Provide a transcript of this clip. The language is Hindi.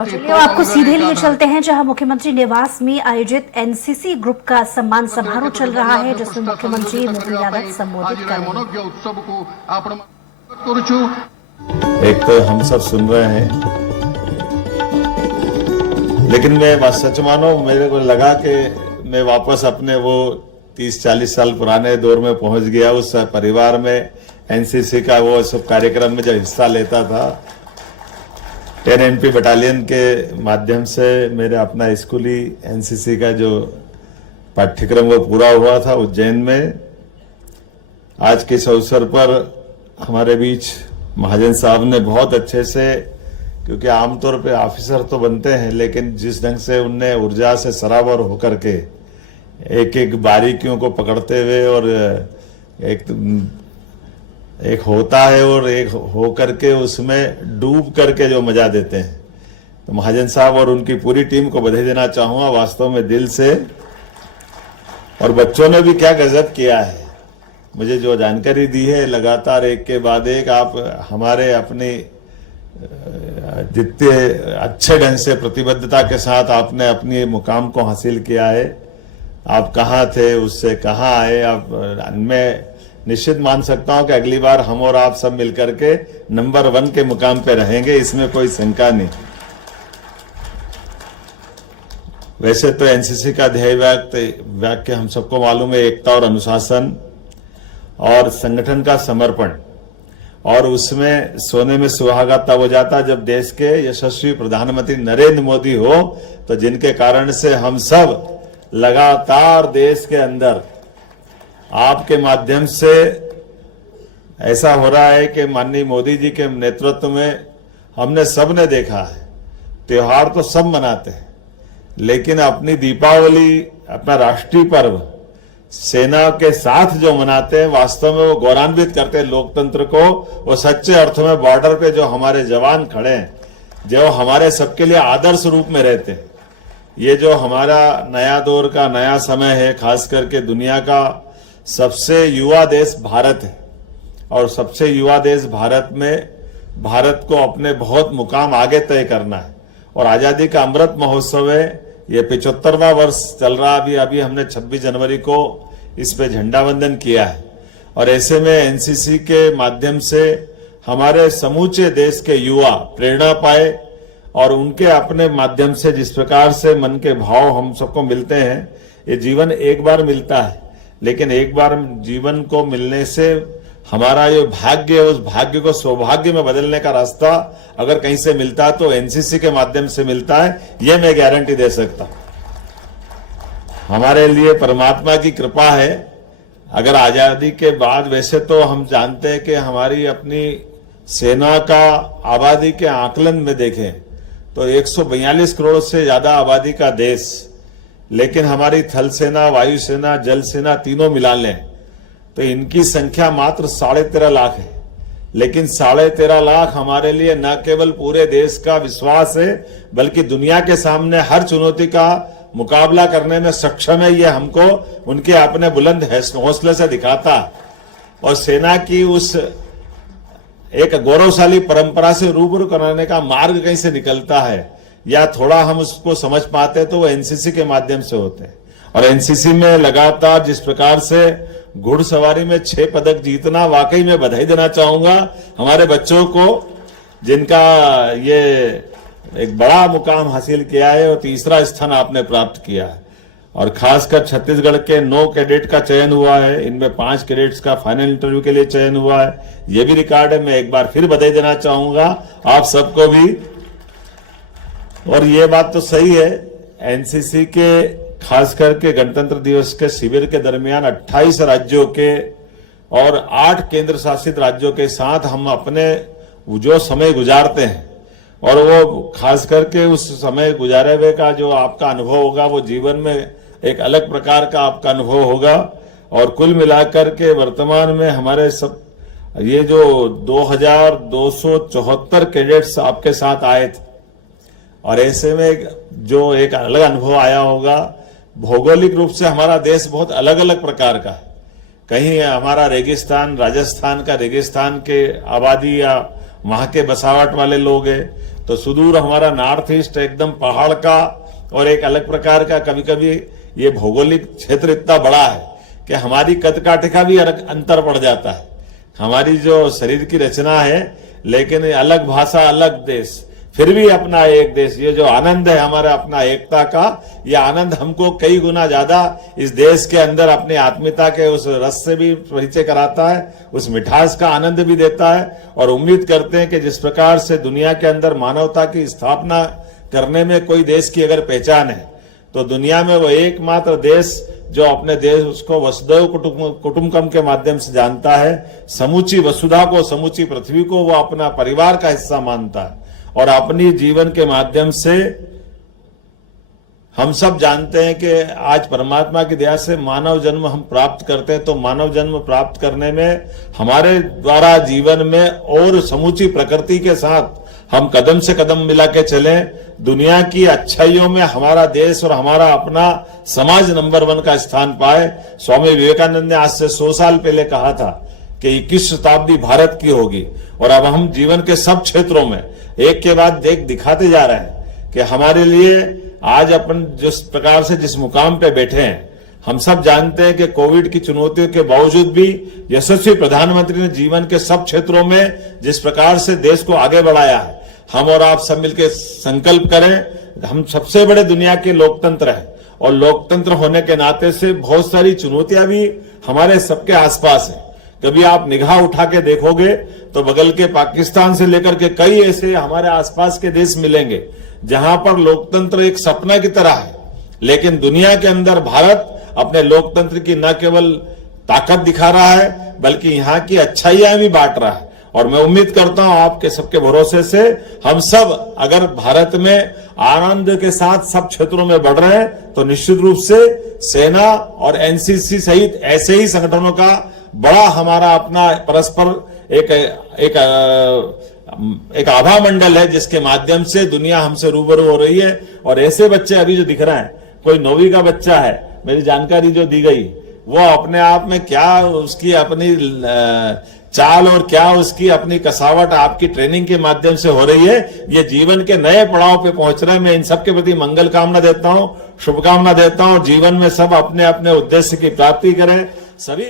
चलिए आपको सीधे लिए चलते हैं जहां मुख्यमंत्री निवास में आयोजित एनसीसी ग्रुप का सम्मान समारोह चल रहा है, जिसमें मुख्यमंत्री मोहन यादव संबोधित कर रहे हैं। एक तो हम सब सुन रहे हैं, लेकिन मैं सच मानो मेरे को लगा कि मैं वापस अपने वो 30-40 साल पुराने दौर में पहुंच गया। उस परिवार में एनसीसी का वो सब कार्यक्रम में जब हिस्सा लेता था, 10 NP बटालियन के माध्यम से मेरे अपना स्कूली एनसीसी का जो पाठ्यक्रम वो पूरा हुआ था उज्जैन में। आज के इस अवसर पर हमारे बीच महाजन साहब ने बहुत अच्छे से, क्योंकि आमतौर पे ऑफिसर तो बनते हैं, लेकिन जिस ढंग से उनने ऊर्जा से सराबर होकर के एक एक बारीकियों को पकड़ते हुए, और एक होता है और एक हो करके उसमें डूब करके जो मजा देते हैं, तो महाजन साहब और उनकी पूरी टीम को बधाई देना चाहूंगा वास्तव में दिल से। और बच्चों ने भी क्या गजब किया है, मुझे जो जानकारी दी है, लगातार एक के बाद एक आप हमारे अपनी जितने अच्छे ढंग से प्रतिबद्धता के साथ आपने अपनी मुकाम को हासिल किया है। आप कहाँ थे, उससे कहाँ आए, आप मैं निश्चित मान सकता हूं कि अगली बार हम और आप सब मिलकर के नंबर 1 के मुकाम पे रहेंगे, इसमें कोई शंका नहीं। वैसे तो एनसीसी का ध्येय वाक्य हम सबको मालूम है, एकता और अनुशासन और संगठन का समर्पण। और उसमें सोने में सुहागा तब हो जाता जब देश के यशस्वी प्रधानमंत्री नरेंद्र मोदी हो, तो जिनके कारण से हम सब लगातार देश के अंदर आपके माध्यम से ऐसा हो रहा है कि माननीय मोदी जी के नेतृत्व में हमने सबने देखा है, त्योहार तो सब मनाते हैं, लेकिन अपनी दीपावली, अपना राष्ट्रीय पर्व सेना के साथ जो मनाते हैं, वास्तव में वो गौरवान्वित करते हैं लोकतंत्र को। वो सच्चे अर्थों में बॉर्डर पे जो हमारे जवान खड़े हैं, जो हमारे सबके लिए आदर्श रूप में रहते हैं। ये जो हमारा नया दौर का नया समय है, खास करके दुनिया का सबसे युवा देश भारत है, और सबसे युवा देश भारत में भारत को अपने बहुत मुकाम आगे तय करना है। और आजादी का अमृत महोत्सव है, ये 75वां वर्ष चल रहा। अभी हमने 26 जनवरी को इस पे झंडा वंदन किया है। और ऐसे में एनसीसी के माध्यम से हमारे समूचे देश के युवा प्रेरणा पाए, और उनके अपने माध्यम से जिस प्रकार से मन के भाव हम सबको मिलते हैं। ये जीवन एक बार मिलता है, लेकिन एक बार जीवन को मिलने से हमारा ये भाग्य है, उस भाग्य को सौभाग्य में बदलने का रास्ता अगर कहीं से मिलता है तो एनसीसी के माध्यम से मिलता है, ये मैं गारंटी दे सकता हूं। हमारे लिए परमात्मा की कृपा है। अगर आजादी के बाद, वैसे तो हम जानते हैं कि हमारी अपनी सेना का आबादी के आकलन में देखें तो 142 करोड़ से ज्यादा आबादी का देश, लेकिन हमारी थल सेना, वायुसेना, जल सेना तीनों मिला लें तो इनकी संख्या मात्र 13.5 लाख है। लेकिन 13.5 लाख हमारे लिए न केवल पूरे देश का विश्वास है, बल्कि दुनिया के सामने हर चुनौती का मुकाबला करने में सक्षम है। ये हमको उनके अपने बुलंद हौसले से दिखाता है। और सेना की उस एक गौरवशाली परंपरा से रूबरू कराने का मार्ग कहीं से निकलता है, या थोड़ा हम उसको समझ पाते तो वो एनसीसी के माध्यम से होते हैं। और एनसीसी में लगातार जिस प्रकार से घुड़सवारी में 6 पदक जीतना, वाकई में बधाई देना चाहूंगा हमारे बच्चों को, जिनका ये एक बड़ा मुकाम हासिल किया है और 3रा स्थान आपने प्राप्त किया है। और खासकर छत्तीसगढ़ के 9 कैडेट का चयन हुआ है, इनमें 5 कैडेट्स का फाइनल इंटरव्यू के लिए चयन हुआ है। ये भी रिकॉर्ड है। मैं एक बार फिर बधाई देना चाहूंगा आप सबको भी। और ये बात तो सही है, एनसीसी के खास करके गणतंत्र दिवस के शिविर के दरमियान 28 राज्यों के और 8 केंद्र शासित राज्यों के साथ हम अपने जो समय गुजारते हैं, और वो खास करके उस समय गुजारे हुए का जो आपका अनुभव होगा, वो जीवन में एक अलग प्रकार का आपका अनुभव होगा। और कुल मिलाकर के वर्तमान में हमारे सब ये जो 2274 कैडेट्स आपके साथ आए थे, और ऐसे में जो एक अलग अनुभव आया होगा। भौगोलिक रूप से हमारा देश बहुत अलग अलग प्रकार का है। कहीं हमारा रेगिस्तान, राजस्थान का रेगिस्तान के आबादी या वहां के बसावट वाले लोग हैं, तो सुदूर हमारा नॉर्थ ईस्ट एकदम पहाड़ का और एक अलग प्रकार का, कभी कभी ये भौगोलिक क्षेत्र इतना बड़ा है कि हमारी कद काठे का भी अंतर पड़ जाता है। हमारी जो शरीर की रचना है, लेकिन अलग भाषा, अलग देश, फिर भी अपना एक देश। ये जो आनंद है हमारा अपना एकता का, ये आनंद हमको कई गुना ज्यादा इस देश के अंदर अपनी आत्मीयता के उस रस से भी परिचय कराता है, उस मिठास का आनंद भी देता है। और उम्मीद करते हैं कि जिस प्रकार से दुनिया के अंदर मानवता की स्थापना करने में कोई देश की अगर पहचान है, तो दुनिया में वो एकमात्र देश जो अपने देश उसको वसुधैव कुटुंबकम के माध्यम से जानता है, समूची वसुधा को, समूची पृथ्वी को वो अपना परिवार का हिस्सा मानता है। और अपनी जीवन के माध्यम से हम सब जानते हैं कि आज परमात्मा की दया से मानव जन्म हम प्राप्त करते हैं, तो मानव जन्म प्राप्त करने में हमारे द्वारा जीवन में और समूची प्रकृति के साथ हम कदम से कदम मिला के चलें, दुनिया की अच्छाइयों में हमारा देश और हमारा अपना समाज नंबर 1 का स्थान पाए। स्वामी विवेकानंद ने आज से 100 साल पहले कहा था कि 21वीं शताब्दी भारत की होगी, और अब हम जीवन के सब क्षेत्रों में एक के बाद एक दिखाते जा रहे हैं कि हमारे लिए आज अपन जिस प्रकार से जिस मुकाम पे बैठे हैं, हम सब जानते हैं कि कोविड की चुनौतियों के बावजूद भी यशस्वी प्रधानमंत्री ने जीवन के सब क्षेत्रों में जिस प्रकार से देश को आगे बढ़ाया है, हम और आप सब मिलकर संकल्प करें। हम सबसे बड़े दुनिया के लोकतंत्र हैं, और लोकतंत्र होने के नाते से बहुत सारी चुनौतियां भी हमारे सबके आसपास है। कभी आप निगाह उठा के देखोगे तो बगल के पाकिस्तान से लेकर के कई ऐसे हमारे आसपास के देश मिलेंगे जहां पर लोकतंत्र एक सपना की तरह है, लेकिन दुनिया के अंदर भारत अपने लोकतंत्र की न केवल ताकत दिखा रहा है, बल्कि यहाँ की अच्छाइयां भी बांट रहा है। और मैं उम्मीद करता हूं आपके सबके भरोसे से हम सब अगर भारत में आनंद के साथ सब क्षेत्रों में बढ़ रहे हैं, तो निश्चित रूप से सेना और एनसीसी सहित ऐसे ही संगठनों का बड़ा हमारा अपना परस्पर एक आभा मंडल है, जिसके माध्यम से दुनिया हमसे रूबरू हो रही है। और ऐसे बच्चे अभी जो दिख रहे हैं, कोई 9वीं का बच्चा है, मेरी जानकारी जो दी गई, वो अपने आप में क्या उसकी अपनी चाल और क्या उसकी अपनी कसावट आपकी ट्रेनिंग के माध्यम से हो रही है, ये जीवन के नए पड़ाव पे पहुंच रहे हैं। मैं इन सबके प्रति मंगल कामना देता हूं, शुभकामना देता हूं। जीवन में सब अपने अपने उद्देश्य की प्राप्ति करें। सभी